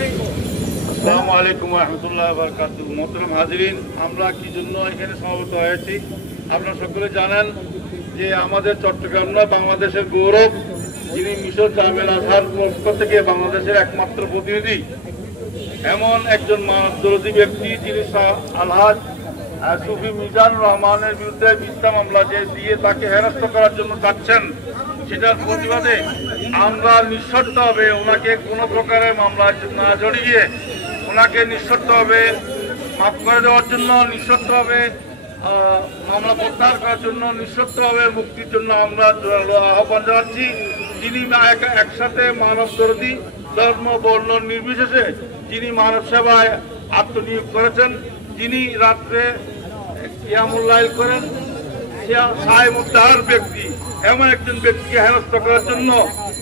আসসালামু আলাইকুম রহমতুল্লাহ বারাকাতুহু। মোহতারাম হাজিরিন, আমরা কি জন্য এখানে সমবেত হয়েছি আপনারা সকলে জানেন যে আমাদের চট্টগ্রাম নয় বাংলাদেশের গৌরব, যিনি মিশর জামিল আজহার পক্ষ থেকে বাংলাদেশের একমাত্র প্রতিনিধি, এমন একজন মানবদরদী ব্যক্তি যিনি আলহাজ সুফি মিজানুর রহমানের বিরুদ্ধে মিথ্যা মামলা যে দিয়ে তাকে হেনস্থ করার জন্য চাচ্ছেন, সেটার প্রতিবাদে আমরা নিঃশর্তভাবে ওনাকে কোনো প্রকারের মামলায় না জড়িয়ে ওনাকে নিঃশর্তভাবে মাফ করে দেওয়ার জন্য, নিঃশর্তভাবে মামলা প্রত্যাহার করার জন্য, নিঃশর্তভাবে মুক্তির জন্য আমরা আহ্বান জানাচ্ছি। যিনি একসাথে মানবদরদী, ধর্ম বর্ণ নির্বিশেষে যিনি মানব সেবায় আত্মনিয়োগ করেছেন, যিনি রাত্রে কিয়ামুল লাইল করেন, সায়েমুদ্দার ব্যক্তি, এমন একজন ব্যক্তিকে হেনস্থ করার জন্য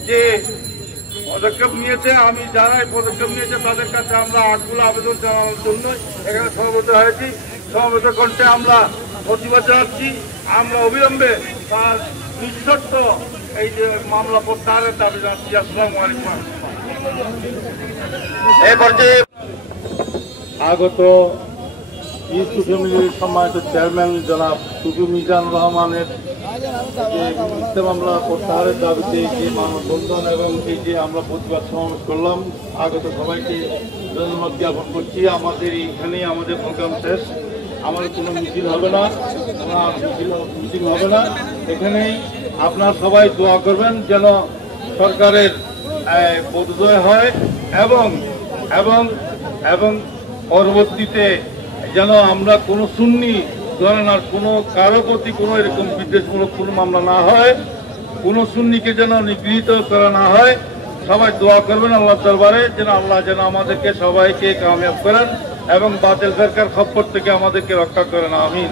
যে পদক্ষেপ নিয়েছে, আমি যারা এই পদক্ষেপ নিয়েছে তাদের কাছে আমরা আটগুলো আবেদন জানানোর জন্য এখানে সমবেত হয়েছি। সমবেত কণ্ঠে আমরা প্রতিবাদ জানাচ্ছি। আমরা অবিলম্বে তার নিঃশর্ত এই যে মামলা প্রত্যাহারের দাবি জানাচ্ছি। আসসালামু আলাইকুম। এই পর্যায়ে আগত ইউসুফ ফ্যামিলির সম্মানিত চেয়ারম্যান জনাব সুফি মিজানুর রহমানের যে মিথ্যা মামলা প্রত্যাহারের দাবিতে যে মানববন্ধন এবং এই যে আমরা প্রতিবাদ সমাবেশ করলাম, আগত সবাইকে ধন্যবাদ জ্ঞাপন করছি। আমাদের এইখানেই আমাদের প্রোগ্রাম শেষ, আমাদের কোনো মিছিল হবে না, মিটিং হবে না। এখানেই আপনারা সবাই দোয়া করবেন যেন সরকারের পদোদয় হয় এবং এবং এবং পরবর্তীতে যেন আমরা কোনো সুন্নি ঘরানার কোনো কারো প্রতি কোনো এরকম বিদ্বেষমূলক কোনো মামলা না হয়, কোনো সুন্নিকে যেন নিগৃহীত করা না হয়। সবাই দোয়া করবেন আল্লাহ দরবারে যেন আল্লাহ যেন আমাদেরকে সবাইকে কামিয়াব করেন এবং বাতিল ফেরকার খপ্পর থেকে আমাদেরকে রক্ষা করেন। আমিন।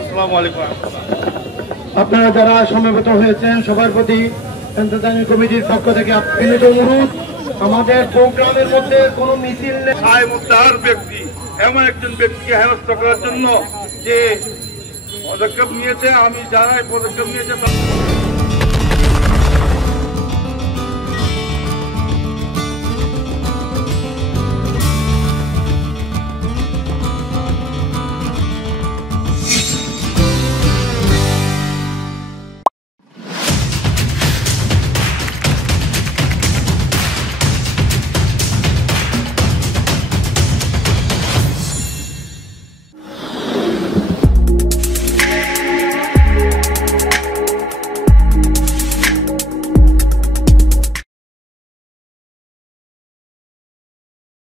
আসসালামু আলাইকুম। আপনারা যারা সমবেত হয়েছেন সবার প্রতি ইন্তজামী কমিটির পক্ষ থেকে বিনীত অনুরোধ, আমাদের প্রোগ্রামের মধ্যে কোনো মিছিল নেই। সায়েমুদ্দার ব্যক্তি, এমন একজন ব্যক্তিকে হেনস্থ করার জন্য যে পদক্ষেপ নিয়েছে, আমি যারা এই পদক্ষেপ নিয়েছে